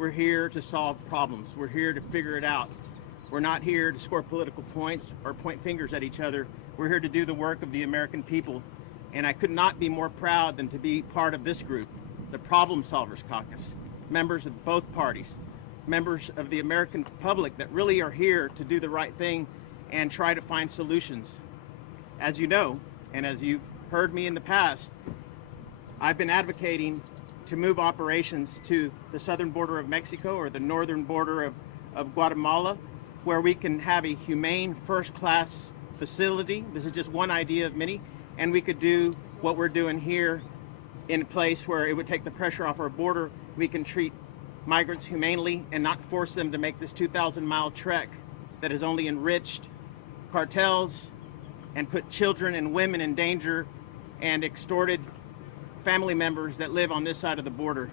We're here to solve problems. We're here to figure it out. We're not here to score political points or point fingers at each other. We're here to do the work of the American people. And I could not be more proud than to be part of this group, the Problem Solvers Caucus, members of both parties, members of the American public that really are here to do the right thing and try to find solutions. As you know, and as you've heard me in the past, I've been advocating to move operations to the southern border of Mexico or the northern border of Guatemala, where we can have a humane first-class facility. This is just one idea of many. And we could do what we're doing here in a place where it would take the pressure off our border. We can treat migrants humanely and not force them to make this 2,000-mile trek that has only enriched cartels and put children and women in danger and extorted family members that live on this side of the border.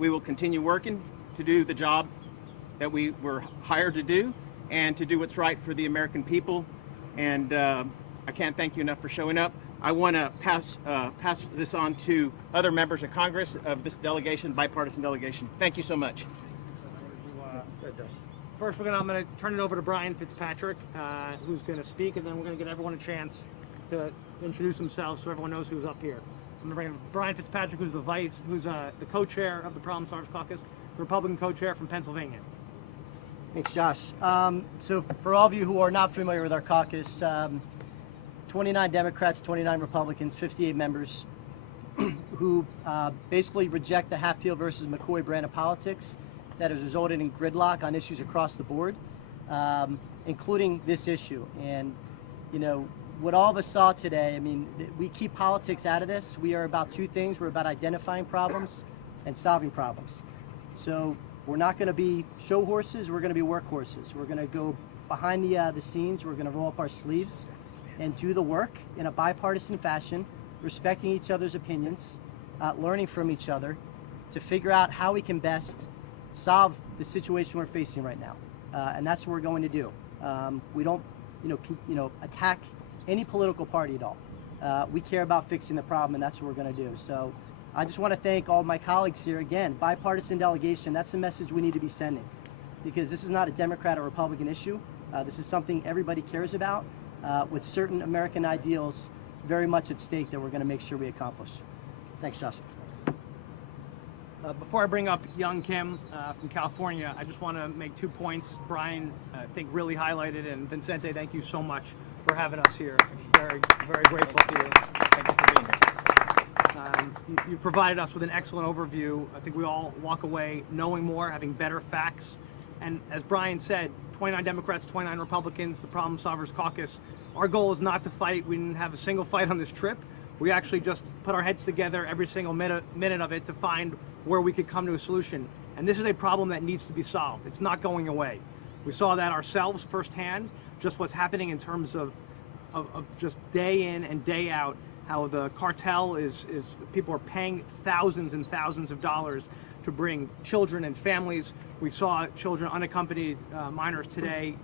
We will continue working to do the job that we were hired to do and to do what's right for the American people. And I can't thank you enough for showing up. I want to pass this on to other members of Congress of this delegation, bipartisan delegation. Thank you so much. First, I'm going to turn it over to Brian Fitzpatrick, who's going to speak, and then we're going to give everyone a chance to introduce themselves so everyone knows who's up here. I'm going to bring Brian Fitzpatrick, who's the co-chair of the Problem Solvers Caucus, the Republican co-chair from Pennsylvania. Thanks, Josh. So for all of you who are not familiar with our caucus, 29 Democrats, 29 Republicans, 58 members who basically reject the Hatfield versus McCoy brand of politics that has resulted in gridlock on issues across the board, including this issue. And, you know, what all of us saw today, I mean, we keep politics out of this. We are about two things. We're about identifying problems and solving problems. So we're not going to be show horses. We're going to be workhorses. We're going to go behind the scenes. We're going to roll up our sleeves and do the work in a bipartisan fashion, respecting each other's opinions, learning from each other to figure out how we can best solve the situation we're facing right now. And that's what we're going to do. We don't, attack any political party at all. We care about fixing the problem, and that's what we're going to do. So I just want to thank all my colleagues here. Again, bipartisan delegation, that's the message we need to be sending, because this is not a Democrat or Republican issue. This is something everybody cares about, with certain American ideals very much at stake that we're going to make sure we accomplish. Thanks, Josh. Before I bring up Young Kim from California, I just want to make 2 points. Brian, I think, really highlighted, and Vicente, thank you so much for having us here. Very, very grateful to you. Thank you for being here. You provided us with an excellent overview. I think we all walk away knowing more, having better facts. And as Brian said, 29 Democrats, 29 Republicans, the Problem Solvers Caucus. Our goal is not to fight. We didn't have a single fight on this trip. We actually just put our heads together every single minute of it to find where we could come to a solution. And this is a problem that needs to be solved. It's not going away. We saw that ourselves firsthand, just what's happening in terms of just day in and day out, how the cartel is people are paying thousands and thousands of dollars to bring children and families. We saw children, unaccompanied minors today.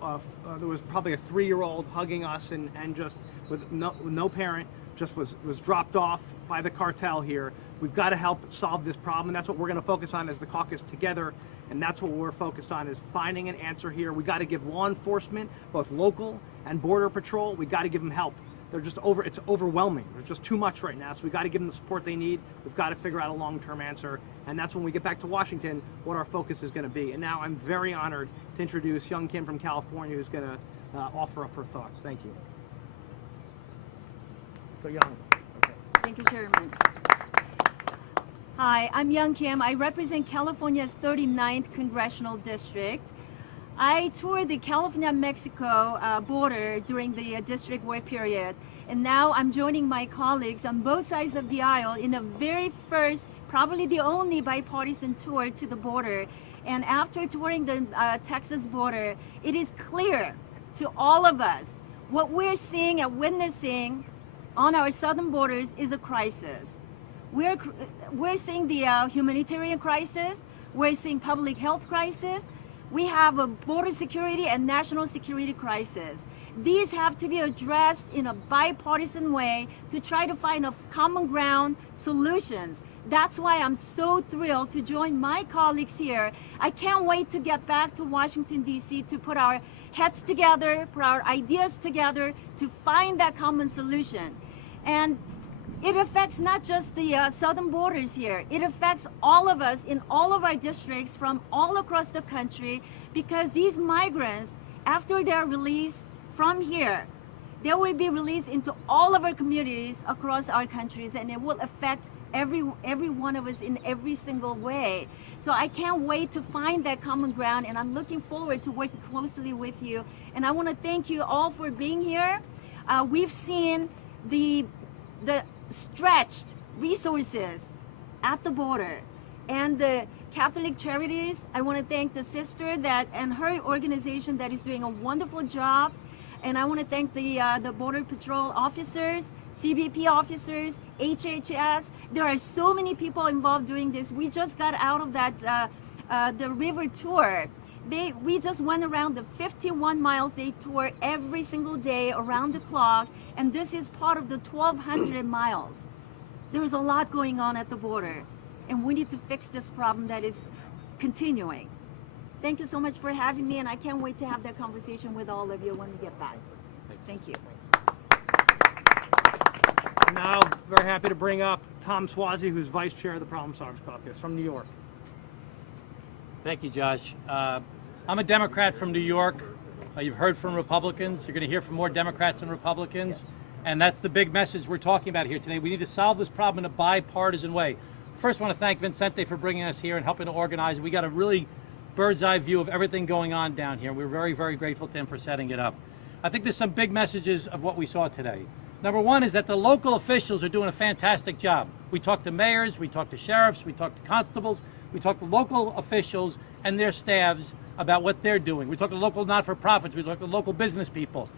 There was probably a 3-year-old hugging us and just with no parent, just was dropped off by the cartel here. We've got to help solve this problem, and that's what we're going to focus on as the caucus together, and that's what we're focused on, is finding an answer here. We got to give law enforcement, both local and border patrol, we got to give them help. They're just it's overwhelming. There's just too much right now, so we got to give them the support they need. We've got to figure out a long-term answer, and that's when we get back to Washington, what our focus is going to be. And now I'm very honored to introduce Young Kim from California, who's going to offer up her thoughts. Thank you. So Young. Okay. Thank you, Chairman. Hi, I'm Young Kim. I represent California's 39th Congressional District. I toured the California-Mexico border during the district work period, and now I'm joining my colleagues on both sides of the aisle in the very first, probably the only bipartisan tour to the border. And after touring the Texas border, it is clear to all of us what we're seeing and witnessing on our southern borders is a crisis. We're seeing the humanitarian crisis, we're seeing public health crisis, We have a border security and national security crisis. These have to be addressed in a bipartisan way to try to find a common ground solutions. That's why I'm so thrilled to join my colleagues here. I can't wait to get back to Washington, D.C. to put our heads together, put our ideas together to find that common solution. And it affects not just the southern borders here. It affects all of us in all of our districts from all across the country, because these migrants, after they're released from here, they will be released into all of our communities across our countries, and it will affect every one of us in every single way. So I can't wait to find that common ground, and I'm looking forward to working closely with you. And I want to thank you all for being here. We've seen the stretched resources at the border, and the Catholic Charities. I want to thank the sister and her organization that is doing a wonderful job. And I want to thank the Border Patrol officers, CBP officers, HHS. There are so many people involved doing this. We just got out of that the river tour. We just went around the 51 miles they tour every single day around the clock, and this is part of the 1,200 miles. There's a lot going on at the border, and we need to fix this problem that is continuing. Thank you so much for having me, and I can't wait to have that conversation with all of you when we get back. Thank you. Now, very happy to bring up Tom Swazi, who's Vice Chair of the Problem Solvers Caucus from New York. Thank you, Josh. I'm a Democrat from New York. You've heard from Republicans. You're going to hear from more Democrats and Republicans. And that's the big message we're talking about here today. We need to solve this problem in a bipartisan way. First, I want to thank Vicente for bringing us here and helping to organize. We got a really bird's eye view of everything going on down here. We're very, very grateful to him for setting it up. I think there's some big messages of what we saw today. Number one is that the local officials are doing a fantastic job. We talked to mayors, we talked to sheriffs, we talked to constables, we talked to local officials and their staffs about what they're doing. We talked to local not-for-profits, we talked to local business people.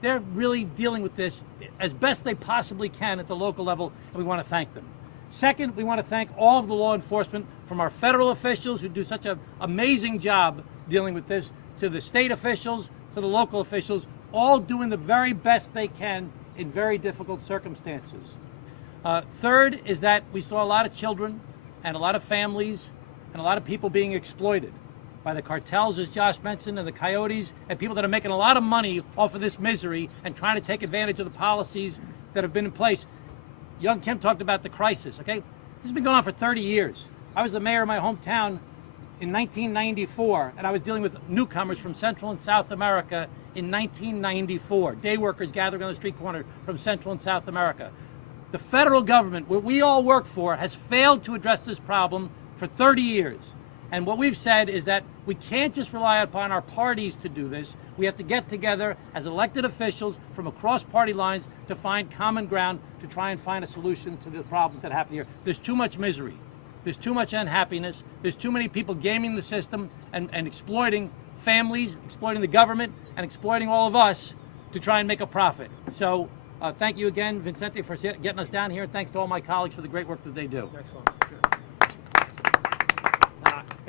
They're really dealing with this as best they possibly can at the local level, and we want to thank them. Second, we want to thank all of the law enforcement, from our federal officials who do such an amazing job dealing with this, to the state officials, to the local officials, all doing the very best they can in very difficult circumstances. Third is that we saw a lot of children and a lot of families and a lot of people being exploited by the cartels, as Josh mentioned, and the coyotes, and people that are making a lot of money off of this misery and trying to take advantage of the policies that have been in place. Young Kim talked about the crisis, okay? This has been going on for 30 years. I was the mayor of my hometown in 1994, and I was dealing with newcomers from Central and South America in 1994. Day workers gathering on the street corner from Central and South America. The federal government, what we all work for, has failed to address this problem for 30 years. And what we've said is that we can't just rely upon our parties to do this. We have to get together as elected officials from across party lines to find common ground to try and find a solution to the problems that happen here. There's too much misery. There's too much unhappiness. There's too many people gaming the system and exploiting families, exploiting the government, and exploiting all of us to try and make a profit. So thank you again, Vicente, for getting us down here. And thanks to all my colleagues for the great work that they do. Excellent.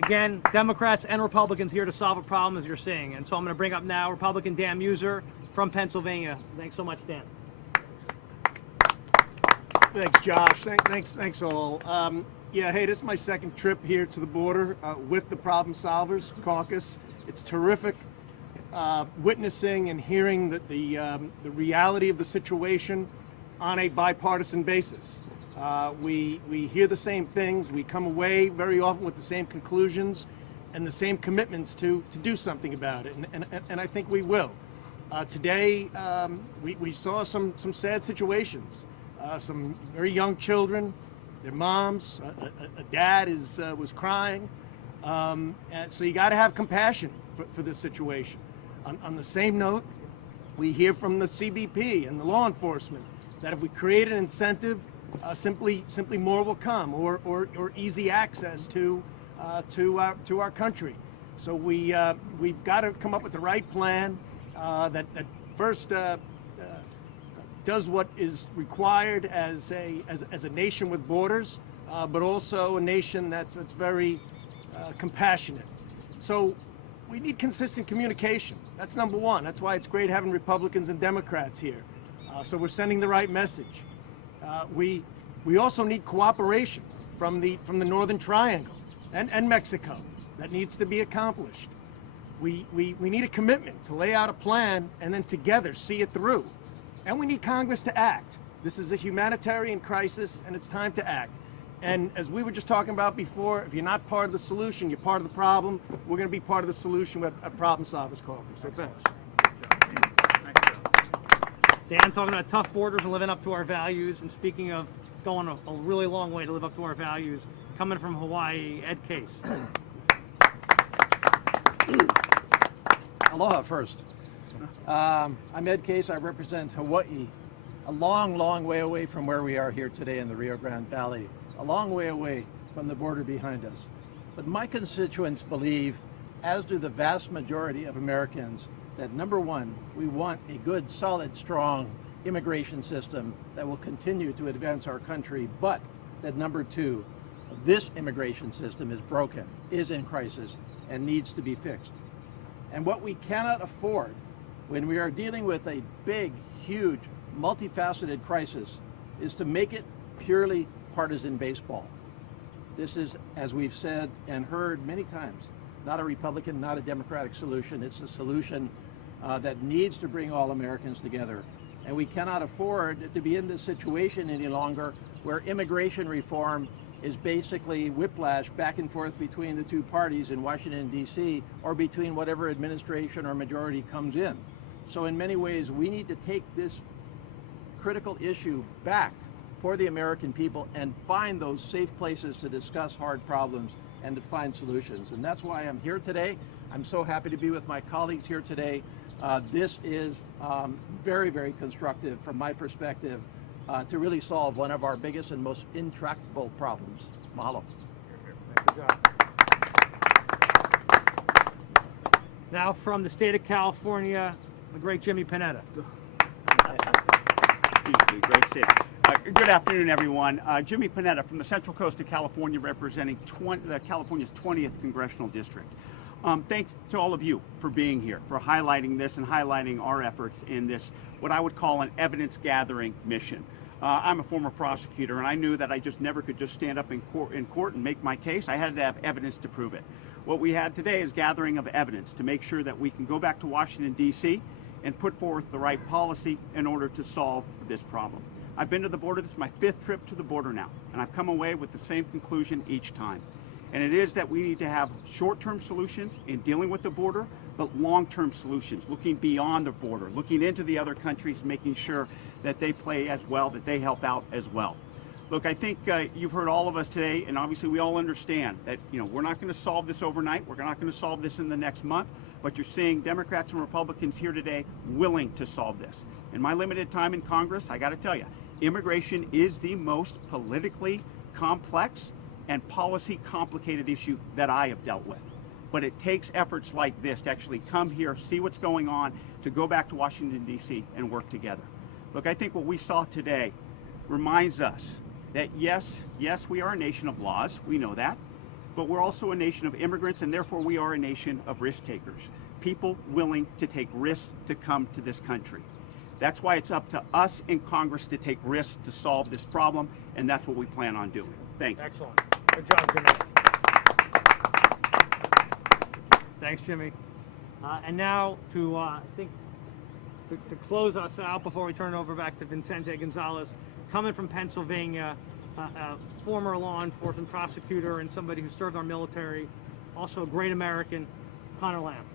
Again, Democrats and Republicans here to solve a problem, as you're seeing. And so I'm going to bring up now Republican Dan Muser from Pennsylvania. Thanks so much, Dan. Thanks, Josh. Thanks all. Yeah, hey, this is my second trip here to the border with the Problem Solvers Caucus. It's terrific witnessing and hearing the reality of the situation on a bipartisan basis. We hear the same things. We come away very often with the same conclusions and the same commitments to do something about it, and I think we will. Today, we saw some sad situations. Some very young children, their moms, a dad was crying. And so you got to have compassion for this situation. On the same note, we hear from the CBP and the law enforcement that if we create an incentive, simply more will come, or easy access to our country. So we've got to come up with the right plan that first does what is required as a nation with borders, but also a nation that's very compassionate. So we need consistent communication. That's number one. That's why it's great having Republicans and Democrats here. So we're sending the right message. We also need cooperation from the Northern Triangle and Mexico. That needs to be accomplished. We need a commitment to lay out a plan and then together see it through. And we need Congress to act. This is a humanitarian crisis and it's time to act. And as we were just talking about before, if you're not part of the solution, you're part of the problem. We're going to be part of the solution at Problem Solvers Caucus. So thanks. Dan, talking about tough borders and living up to our values, and speaking of going a really long way to live up to our values, coming from Hawaii, Ed Case. Aloha first. I'm Ed Case. I represent Hawaii, a long, long way away from where we are here today in the Rio Grande Valley, a long way away from the border behind us. But my constituents believe, as do the vast majority of Americans, that number one, we want a good, solid, strong immigration system that will continue to advance our country, but that number two, this immigration system is broken, is in crisis, and needs to be fixed. And what we cannot afford when we are dealing with a big, huge, multifaceted crisis is to make it purely partisan baseball. This is, as we've said and heard many times, not a Republican, not a Democratic solution. It's a solution that needs to bring all Americans together. And we cannot afford to be in this situation any longer where immigration reform is basically whiplash back and forth between the two parties in Washington, D.C., or between whatever administration or majority comes in. So in many ways, we need to take this critical issue back for the American people and find those safe places to discuss hard problems and to find solutions. And that's why I'm here today. I'm so happy to be with my colleagues here today. This is very, very constructive from my perspective to really solve one of our biggest and most intractable problems. Mahalo. Good job. Now from the state of California, the great Jimmy Panetta. Excuse me, great city. Good afternoon, everyone. Jimmy Panetta from the Central Coast of California, representing California's 20th Congressional District. Thanks to all of you for being here, for highlighting this and highlighting our efforts in this, what I would call an evidence gathering mission. I'm a former prosecutor, and I knew that I just never could just stand up in court and make my case. I had to have evidence to prove it. What we had today is gathering of evidence to make sure that we can go back to Washington, D.C. and put forth the right policy in order to solve this problem. I've been to the border. This is my 5th trip to the border now, and I've come away with the same conclusion each time. And it is that we need to have short-term solutions in dealing with the border, but long-term solutions, looking beyond the border, looking into the other countries, making sure that they play as well, that they help out as well. Look, I think you've heard all of us today, and obviously we all understand that we're not going to solve this overnight. We're not going to solve this in the next month, but you're seeing Democrats and Republicans here today willing to solve this. In my limited time in Congress, I got to tell you, immigration is the most politically complex and policy complicated issue that I have dealt with. But it takes efforts like this to actually come here, see what's going on, to go back to Washington, D.C. and work together. Look, I think what we saw today reminds us that yes, we are a nation of laws, we know that, but we're also a nation of immigrants, and therefore we are a nation of risk takers, people willing to take risks to come to this country. That's why it's up to us in Congress to take risks to solve this problem, and that's what we plan on doing. Thank you. Excellent. Good job, Jimmy. Thanks, Jimmy. And now to to close us out before we turn it over back to Vicente Gonzalez, coming from Pennsylvania, a former law enforcement prosecutor and somebody who served our military, also a great American, Connor Lamb.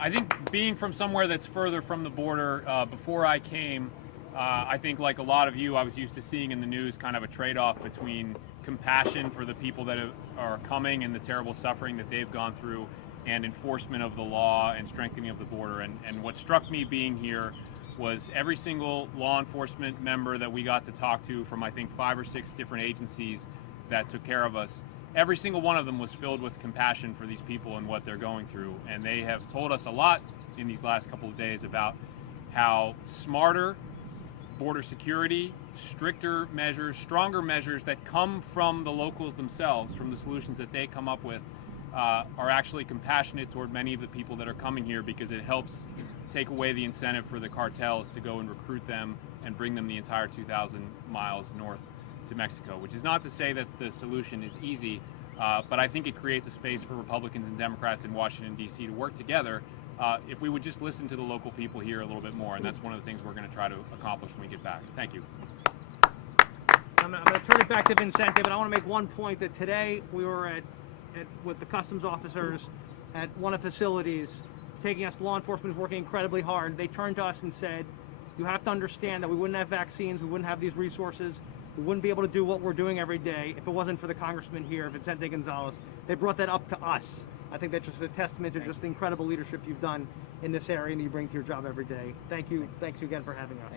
I think being from somewhere that's further from the border, before I came, I think like a lot of you, I was used to seeing in the news kind of a trade-off between compassion for the people that are coming and the terrible suffering that they've gone through, and enforcement of the law and strengthening of the border. And what struck me being here was every single law enforcement member that we got to talk to from I think 5 or 6 different agencies that took care of us, every single one of them was filled with compassion for these people and what they're going through. And they have told us a lot in these last couple of days about how smarter border security, stricter measures, stronger measures that come from the locals themselves, from the solutions that they come up with, are actually compassionate toward many of the people that are coming here, because it helps take away the incentive for the cartels to go and recruit them and bring them the entire 2,000 miles north to Mexico, which is not to say that the solution is easy, but I think it creates a space for Republicans and Democrats in Washington, D.C. to work together if we would just listen to the local people here a little bit more, and that's one of the things we're going to try to accomplish when we get back. Thank you. I'm going to turn it back to Vicente, but I want to make one point that today we were with the customs officers at one of the facilities, taking us, law enforcement is working incredibly hard. They turned to us and said, you have to understand that we wouldn't have vaccines, we wouldn't have these resources, we wouldn't be able to do what we're doing every day if it wasn't for the congressman here, Vicente Gonzalez. They brought that up to us. I think that's just a testament to just the incredible leadership you've done in this area and you bring to your job every day. Thank you. Thanks again for having us.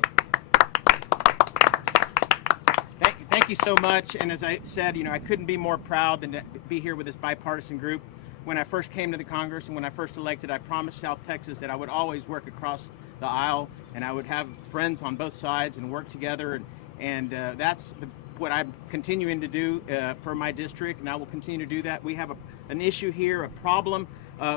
Thank you so much. And as I said, I couldn't be more proud than to be here with this bipartisan group. When I first came to the Congress and when I first elected, I promised South Texas that I would always work across the aisle and I would have friends on both sides and work together. And that's what I'm continuing to do for my district, and I will continue to do that. We have an issue here, a problem.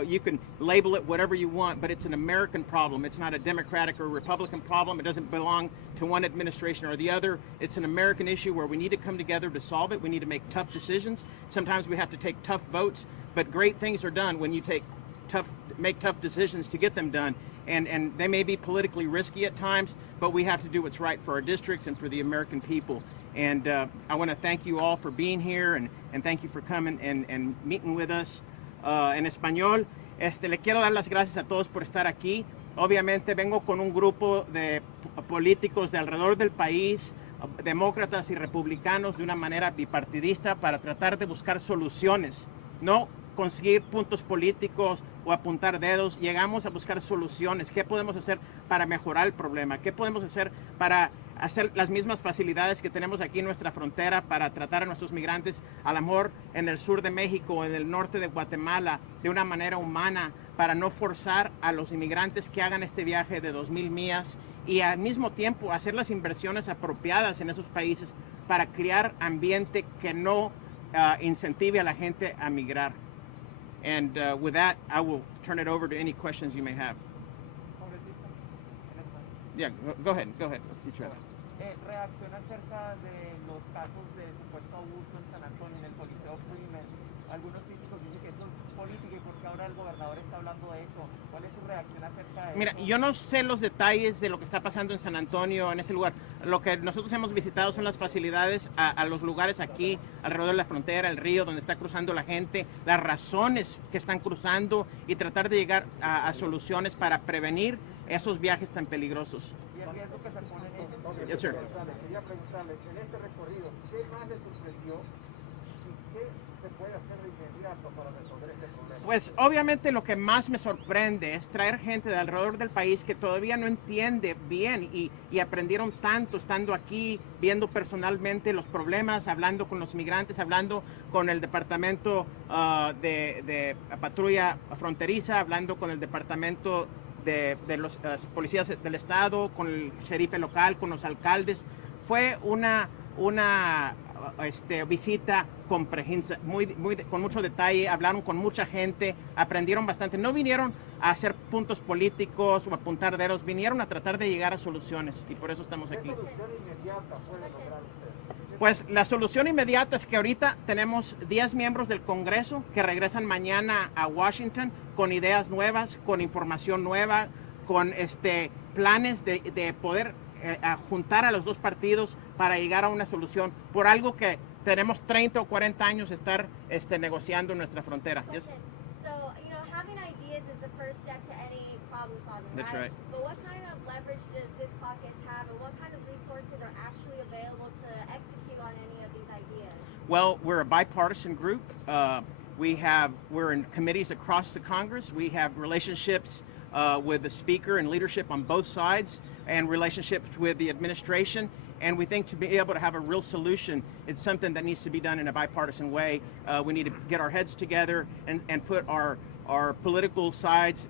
You can label it whatever you want, but it's an American problem. It's not a Democratic or Republican problem. It doesn't belong to one administration or the other. It's an American issue where we need to come together to solve it. We need to make tough decisions. Sometimes we have to take tough votes, but great things are done when you make tough decisions to get them done. And they may be politically risky at times, but we have to do what's right for our districts and for the American people. And I want to thank you all for being here, and thank you for coming and meeting with us. En español, le quiero dar las gracias a todos por estar aquí. Obviamente vengo con un grupo de políticos de alrededor del país, demócratas y republicanos, de una manera bipartidista para tratar de buscar soluciones, no conseguir puntos políticos o apuntar dedos. Llegamos a buscar soluciones. ¿Qué podemos hacer para mejorar el problema? ¿Qué podemos hacer para hacer las mismas facilidades que tenemos aquí en nuestra frontera para tratar a nuestros migrantes, a lo mejor en el sur de México o en el norte de Guatemala, de una manera humana, para no forzar a los inmigrantes que hagan este viaje de 2,000 millas y al mismo tiempo hacer las inversiones apropiadas en esos países para crear ambiente que no incentive a la gente a migrar? And with that, I will turn it over to any questions you may have. Yeah, go ahead. Let's get you out. Reacción acerca de los casos de supuesto abuso en San Antonio, en el Coliseo Crimen. Algunos críticos dicen que eso es política y porque ahora el gobernador está hablando de eso. ¿Cuál es su reacción acerca de Mira, eso? yo no sé los detalles de lo que está pasando en San Antonio, en ese lugar. Lo que nosotros hemos visitado son las facilidades a los lugares aquí, alrededor de la frontera, el río donde está cruzando la gente, las razones que están cruzando y tratar de llegar a soluciones para prevenir esos viajes tan peligrosos. Y el riesgo que se pone en ellos. Yes, sir. Quería preguntarle, en este recorrido, ¿qué más le sorprendió y qué se puede hacer de inmediato para resolver este problema? Pues obviamente lo que más me sorprende es traer gente de alrededor del país que todavía no entiende bien y aprendieron tanto estando aquí, viendo personalmente los problemas, hablando con los migrantes, hablando con el departamento de patrulla fronteriza, hablando con el departamento de los policías del estado, con el sheriff local, con los alcaldes. Fue una visita comprehensiva, con mucho detalle, hablaron con mucha gente, aprendieron bastante. No vinieron a hacer puntos políticos o apuntar dedos, vinieron a tratar de llegar a soluciones y por eso estamos aquí. ¿Qué solución inmediata puede lograr usted? Pues la solución inmediata es que ahorita tenemos 10 miembros del Congreso que regresan mañana a Washington con ideas nuevas, con información nueva, con planes de poder juntar a los dos partidos para llegar a una solución por algo que tenemos 30 o 40 años estar negociando en nuestra frontera. Yes? So, having ideas is the first step to any problem solving, That's right. But what kind of leverage does this caucus have, and what kind of resources are actually available to execute on any of these ideas? Well, we're a bipartisan group. We're in committees across the Congress. We have relationships with the Speaker and leadership on both sides, and relationships with the administration. And we think to be able to have a real solution, it's something that needs to be done in a bipartisan way. We need to get our heads together and put our our political sides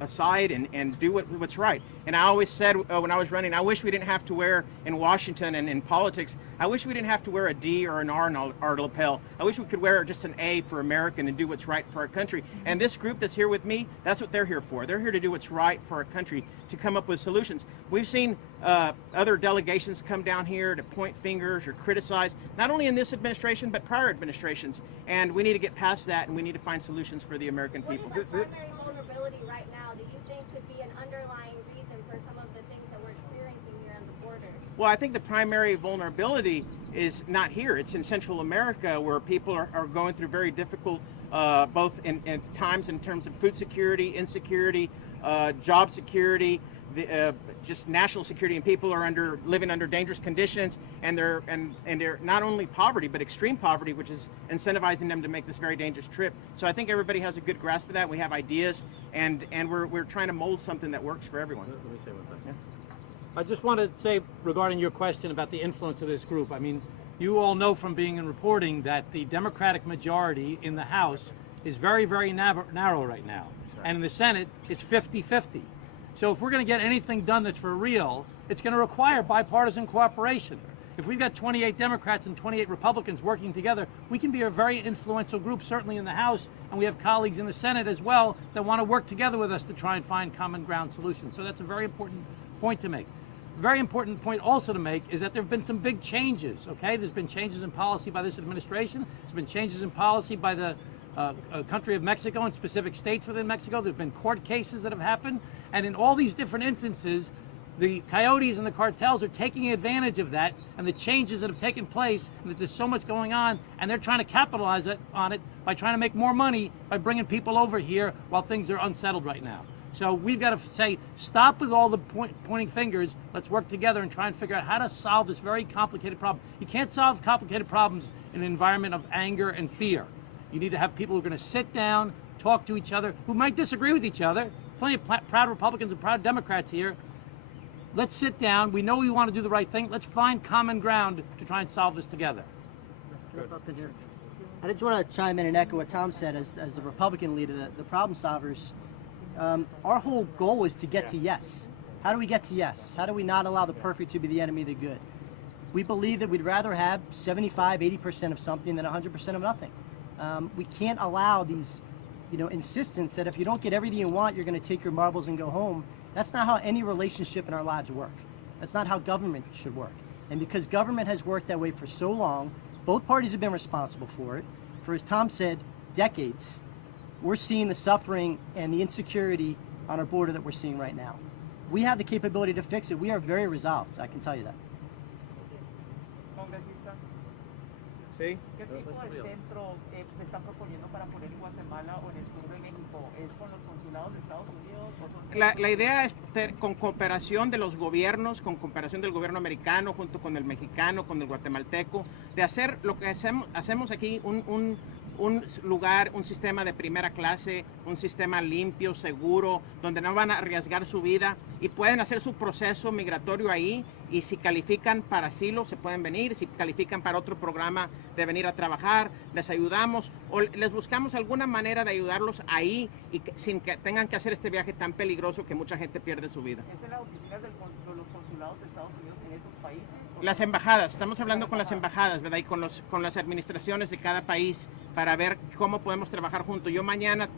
aside and do what's right. And I always said when I was running, I wish we didn't have to wear in Washington and in politics, I wish we didn't have to wear a D or an R on our lapel. I wish we could wear just an A for American and do what's right for our country. And this group that's here with me, that's what they're here for. They're here to do what's right for our country, to come up with solutions. We've seen other delegations come down here to point fingers or criticize, not only in this administration, but prior administrations. And we need to get past that, and we need to find solutions for the American people. What is our primary vulnerability right now do you think could be an underlying reason for some of the things that we're experiencing here on the border? Well, I think the primary vulnerability is not here. It's in Central America, where people are going through very difficult, both in times in terms of food security, insecurity, job security, just national security, and people are living under dangerous conditions, and they're not only poverty but extreme poverty, which is incentivizing them to make this very dangerous trip. So I think everybody has a good grasp of that. We have ideas, and we're trying to mold something that works for everyone. Let me say one thing. Yeah. I just want to say regarding your question about the influence of this group. I mean, you all know from being in reporting that the Democratic majority in the House is very, very narrow right now, and in the Senate it's 50-50. So if we're going to get anything done that's for real, it's going to require bipartisan cooperation. If we've got 28 Democrats and 28 Republicans working together, we can be a very influential group, certainly in the House, and we have colleagues in the Senate as well that want to work together with us to try and find common ground solutions. So that's a very important point to make. Very important point also to make is that there have been some big changes, okay? There's been changes in policy by this administration. There's been changes in policy by the country of Mexico and specific states within Mexico. There's been court cases that have happened. And in all these different instances, the coyotes and the cartels are taking advantage of that and the changes that have taken place, and that there's so much going on, and they're trying to capitalize on it by trying to make more money by bringing people over here while things are unsettled right now. So we've got to say, stop with all the pointing fingers. Let's work together and try and figure out how to solve this very complicated problem. You can't solve complicated problems in an environment of anger and fear. You need to have people who are going to sit down, talk to each other, who might disagree with each other. Plenty of proud Republicans and proud Democrats here. Let's sit down. We know we want to do the right thing. Let's find common ground to try and solve this together. I just want to chime in and echo what Tom said as the Republican leader, the problem solvers. Our whole goal is to get to yes. How do we get to yes? How do we not allow the perfect to be the enemy of the good? We believe that we'd rather have 75, 80% of something than 100% of nothing. We can't allow these insistence that if you don't get everything you want, you're going to take your marbles and go home. That's not how any relationship in our lives work. That's not how government should work. And because government has worked that way for so long, both parties have been responsible for it. For, as Tom said, decades. We're seeing the suffering and the insecurity on our border that we're seeing right now. We have the capability to fix it. We are very resolved, I can tell you that. See? ¿Qué tipo de centro se está proponiendo para poner en Guatemala o en el sur de México? ¿Es con los consulados de Estados Unidos? ¿O son... La idea es con cooperación de los gobiernos, con cooperación del gobierno americano junto con el mexicano, con el guatemalteco, de hacer lo que hacemos aquí, un lugar, un sistema de primera clase, un sistema limpio, seguro, donde no van a arriesgar su vida y pueden hacer su proceso migratorio ahí, y si califican para asilo se pueden venir, si califican para otro programa de venir a trabajar, les ayudamos o les buscamos alguna manera de ayudarlos ahí y sin que tengan que hacer este viaje tan peligroso que mucha gente pierde su vida. ¿Es en las oficinas de los consulados de Estados Unidos en esos países? Las embajadas, estamos hablando con las embajadas, ¿verdad? Y con las administraciones de cada país para ver cómo podemos trabajar juntos. Yo mañana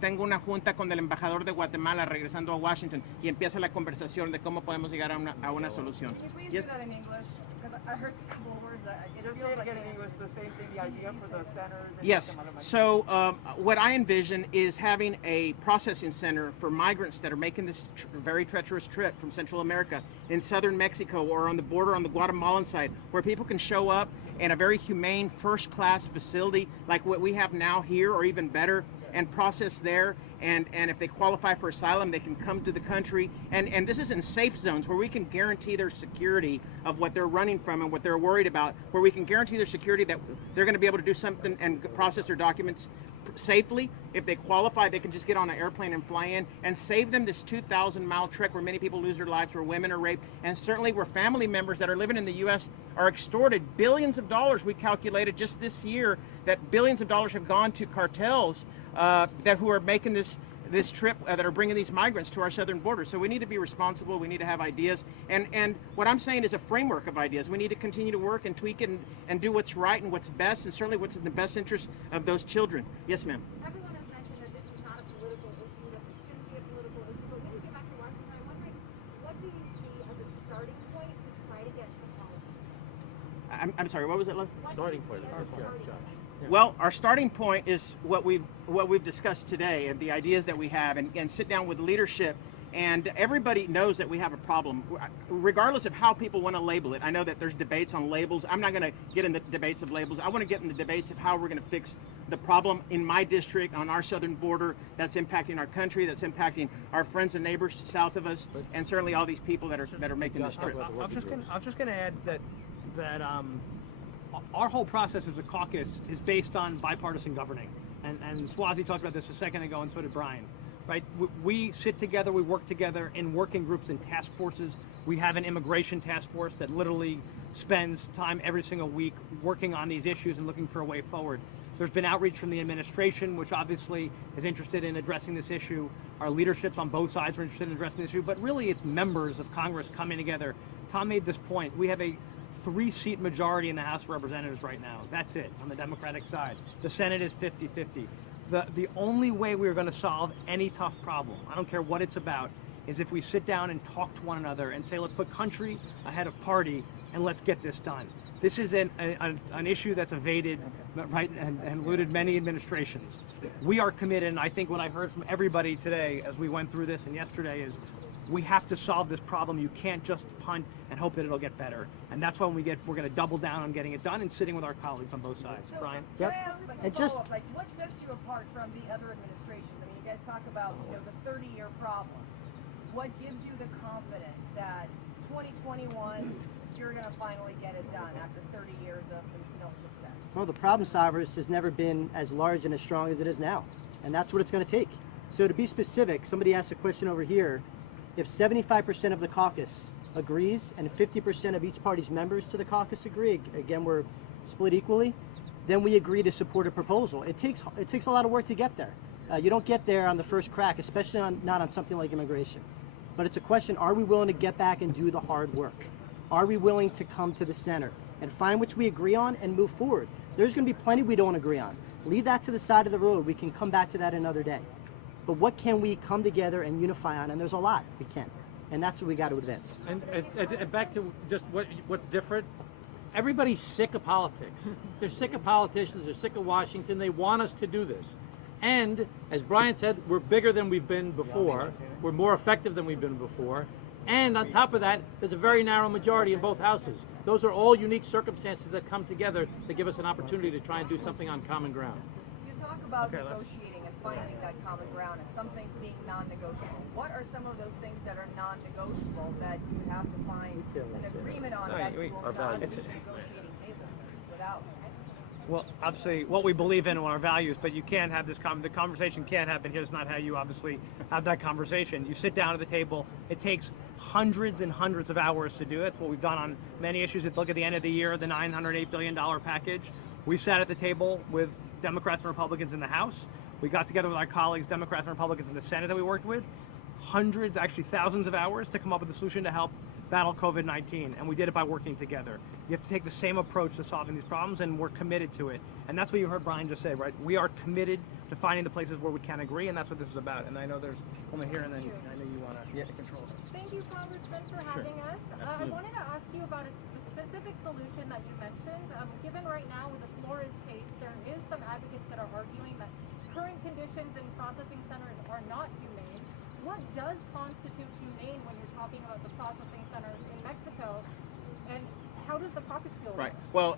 tengo una junta con el embajador de Guatemala regresando a Washington y empieza la conversación de cómo podemos llegar a una solución. Can you please do that in English? Because I heard some words that it Just feels say it like again in English, the same thing, the idea for the centers in Yes, Guatemala. so what I envision is having a processing center for migrants that are making this very treacherous trip from Central America in southern Mexico or on the border on the Guatemalan side, where people can show up in a very humane first-class facility like what we have now here or even better, and process there, and if they qualify for asylum, they can come to the country, and this is in safe zones where we can guarantee their security of what they're running from and what they're worried about, where we can guarantee their security that they're going to be able to do something and process their documents safely. If they qualify, they can just get on an airplane and fly in and save them this 2,000-mile trek where many people lose their lives, where women are raped, and certainly where family members that are living in the U.S. are extorted. Billions of dollars, we calculated just this year, that billions of dollars have gone to cartels who are making this trip, that are bringing these migrants to our southern border. So we need to be responsible. We need to have ideas. And what I'm saying is a framework of ideas. We need to continue to work and tweak it and do what's right and what's best, and certainly what's in the best interest of those children. Yes, ma'am. Everyone has mentioned that this is not a political issue, that this shouldn't be a political issue, but when you get back to Washington, I'm wondering, what do you see as a starting point to try to get some policy? I'm sorry, what was it, love? Starting point. Well, our starting point is what we've discussed today, and the ideas that we have, and sit down with leadership. And everybody knows that we have a problem, regardless of how people want to label it. I know that there's debates on labels. I'm not going to get in the debates of labels. I want to get in the debates of how we're going to fix the problem in my district, on our southern border, that's impacting our country, that's impacting our friends and neighbors south of us, and certainly all these people that are making this trip. I was just going to add that our whole process as a caucus is based on bipartisan governing, and Swazi talked about this a second ago, and so did Brian. Right? We sit together, we work together in working groups and task forces. We have an immigration task force that literally spends time every single week working on these issues and looking for a way forward. There's been outreach from the administration, which obviously is interested in addressing this issue. Our leaderships on both sides are interested in addressing this issue, but really it's members of Congress coming together. Tom made this point. We have a 3-seat majority in the House of Representatives right now. That's it on the Democratic side. The Senate is 50-50. The only way we're going to solve any tough problem, I don't care what it's about, is if we sit down and talk to one another and say, let's put country ahead of party and let's get this done. This is an issue that's evaded, right, and eluded many administrations. We are committed, and I think what I heard from everybody today as we went through this and yesterday is we have to solve this problem. You can't just punt and hope that it'll get better. And that's when we're going to double down on getting it done and sitting with our colleagues on both sides. So, Brian? Can I ask a follow-up, like, what sets you apart from the other administrations? I mean, you guys talk about, the 30-year problem. What gives you the confidence that 2021, you're going to finally get it done after 30 years of no success? Well, the Problem Solvers has never been as large and as strong as it is now. And that's what it's going to take. So to be specific, somebody asked a question over here. If 75% of the caucus agrees and 50% of each party's members to the caucus agree, again, we're split equally, then we agree to support a proposal. It takes a lot of work to get there. You don't get there on the first crack, especially not on something like immigration. But it's a question, are we willing to get back and do the hard work? Are we willing to come to the center and find which we agree on and move forward? There's going to be plenty we don't agree on. Leave that to the side of the road. We can come back to that another day. But what can we come together and unify on? And there's a lot we can. And that's what we got to advance. And back to just what's different, everybody's sick of politics. They're sick of politicians, they're sick of Washington, they want us to do this. And as Brian said, we're bigger than we've been before, we're more effective than we've been before, and on top of that, there's a very narrow majority in both houses. Those are all unique circumstances that come together that give us an opportunity to try and do something on common ground. You talk about negotiating and finding that common ground and some things being non-negotiable. What are some of those things that are non-negotiable that you have to find an agreement on that you will not be negotiating table without? Well, obviously, what we believe in are our values, but you can't have this the conversation can't happen here. It's not how you obviously have that conversation. You sit down at the table. It takes hundreds and hundreds of hours to do it. It's what we've done on many issues. Look at the end of the year, the $908 billion package. We sat at the table with Democrats and Republicans in the House. We got together with our colleagues, Democrats and Republicans in the Senate that we worked with. Hundreds, actually thousands of hours to come up with a solution to help battle COVID-19, and we did it by working together. You have to take the same approach to solving these problems, and we're committed to it. And that's what you heard Brian just say, right? We are committed to finding the places where we can agree, and that's what this is about. And I know there's a woman here, and then I know you want to get control of it. Thank you, Congressman, for having us. I wanted to ask you about a specific solution that you mentioned. Given right now when the floor is paced, there is some advocates that are arguing that current conditions in processing centers are not humane. What does constitute humane when you're talking about the processing centers in Mexico, and how does the caucus feel about it? Well,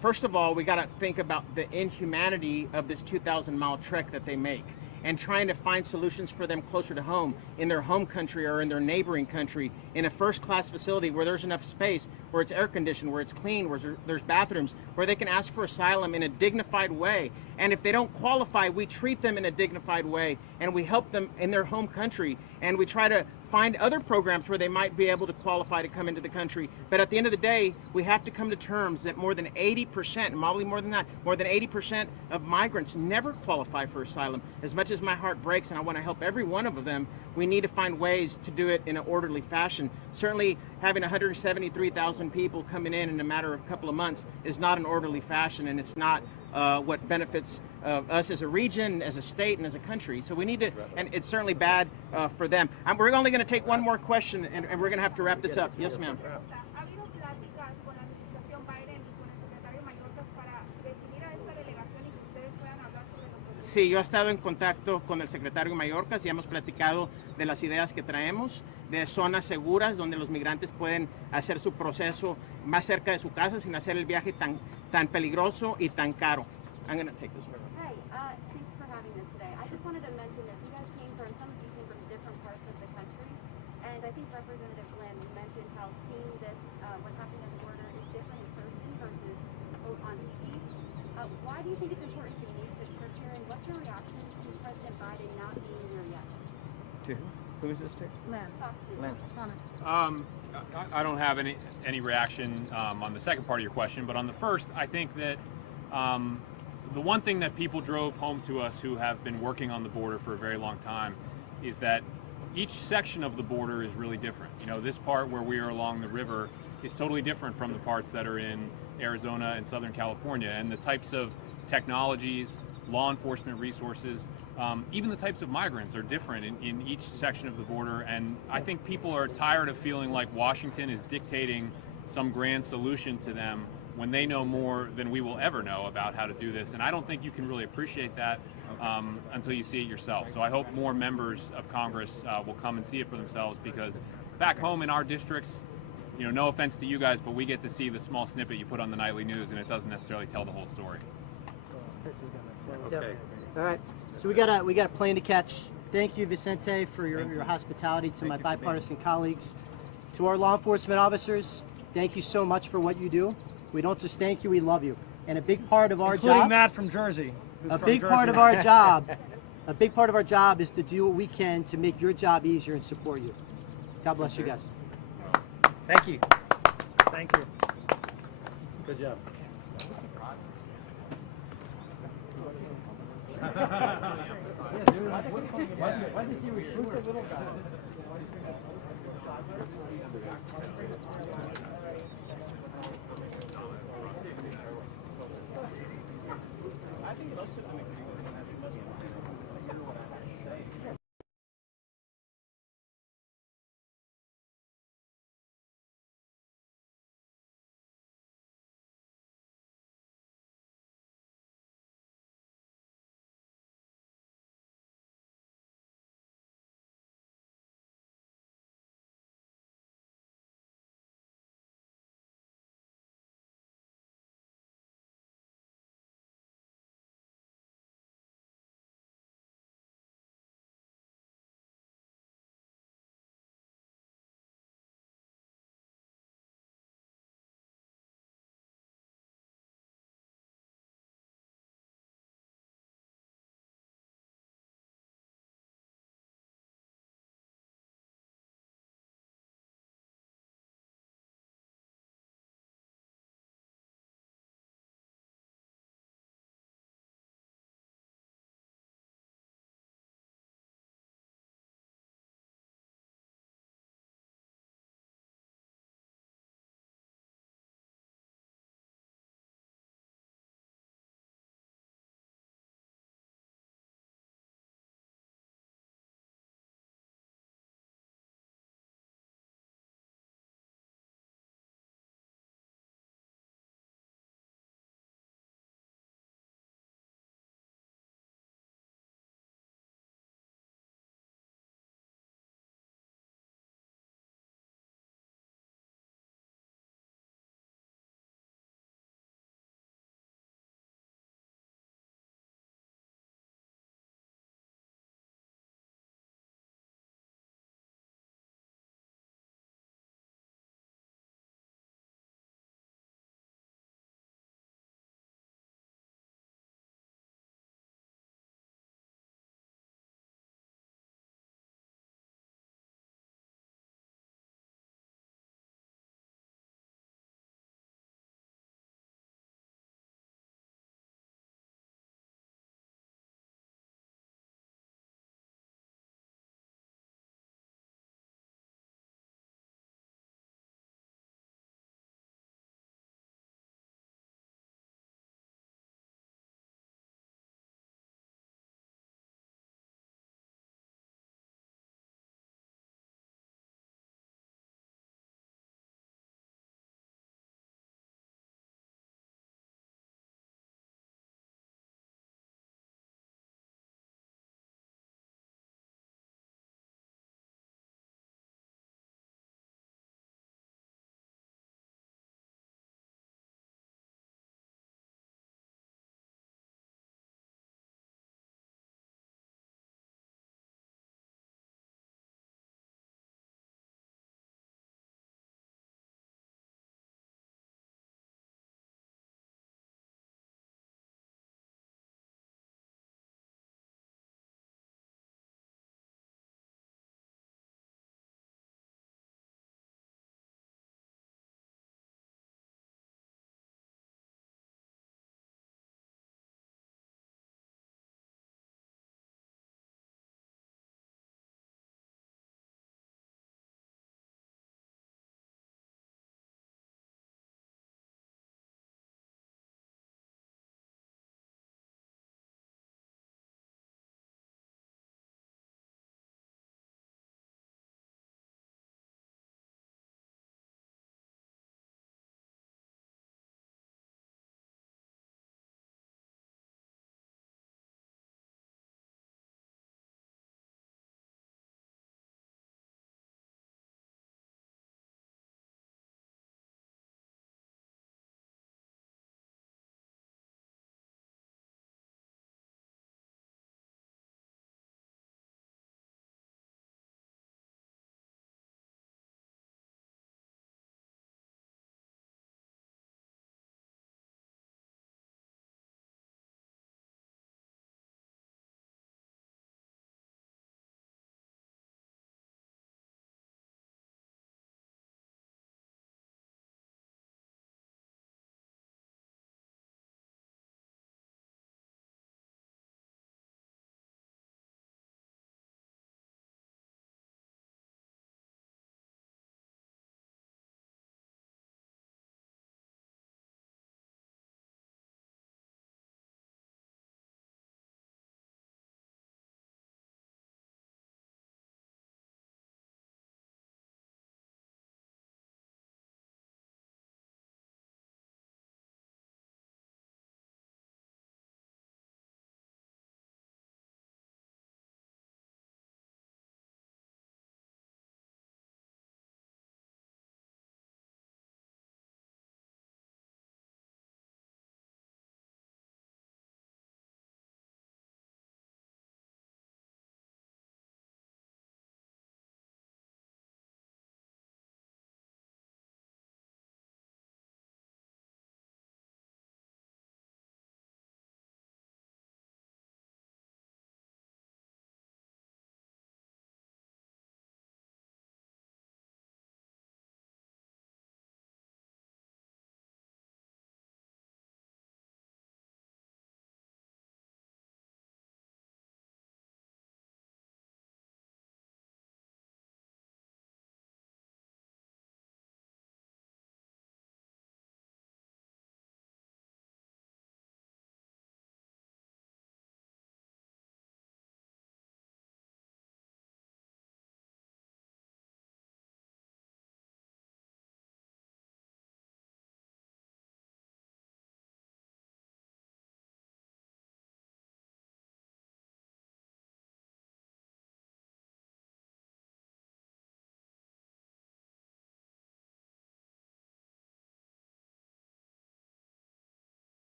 first of all, we got to think about the inhumanity of this 2,000-mile trek that they make, and trying to find solutions for them closer to home, in their home country or in their neighboring country, in a first-class facility where there's enough space, where it's air-conditioned, where it's clean, where there's bathrooms, where they can ask for asylum in a dignified way. And if they don't qualify, we treat them in a dignified way, and we help them in their home country, and we try to find other programs where they might be able to qualify to come into the country. But at the end of the day, we have to come to terms that more than 80%, and probably more than that, more than 80% of migrants never qualify for asylum. As much as my heart breaks and I want to help every one of them, we need to find ways to do it in an orderly fashion. Certainly having 173,000 people coming in a matter of a couple of months is not an orderly fashion, and it's not what benefits us as a region, as a state, and as a country. So we need to, and it's certainly bad for them. We're only going to take one more question, and we're going to have to wrap this up. Yes, ma'am. ¿Ha habido pláticas con la administración Biden y con el secretario Mayorkas para definir a esta delegación y que ustedes puedan hablar sobre los problemas? Sí, yo he estado en contacto con el secretario Mayorkas y hemos platicado de las ideas que traemos, de zonas seguras donde los migrantes pueden hacer su proceso más cerca de su casa sin hacer el viaje tan peligroso y tan caro. I'm going to take this one. Hey, thanks for having us today. I just wanted to mention that you guys came from, some of you came from different parts of the country, and I think Representative Glenn mentioned how seeing this, what's happening at the border is different in person versus on TV. Why do you think it's important to make this trip here, and what's your reaction to President Biden not being here yet? To who? Who is this to? Lynn. I don't have any reaction on the second part of your question, but on the first, I think that the one thing that people drove home to us who have been working on the border for a very long time is that each section of the border is really different. You know, this part where we are along the river is totally different from the parts that are in Arizona and Southern California, and the types of technologies, law enforcement resources, even the types of migrants are different in each section of the border. And I think people are tired of feeling like Washington is dictating some grand solution to them when they know more than we will ever know about how to do this. And I don't think you can really appreciate that until you see it yourself. So I hope more members of Congress will come and see it for themselves, because back home in our districts, you know, no offense to you guys, but we get to see the small snippet you put on the nightly news, and it doesn't necessarily tell the whole story. Okay. All right. So we got a plane to catch. Thank you, Vicente, for your hospitality to my bipartisan colleagues. To our law enforcement officers, thank you so much for what you do. We don't just thank you, we love you. And a big part of our Including job, Matt from Jersey. a big part of our job is to do what we can to make your job easier and support you. God bless you guys. Thank you. Thank you. Good job. Why did you recruit the little guy? I think most of them agree.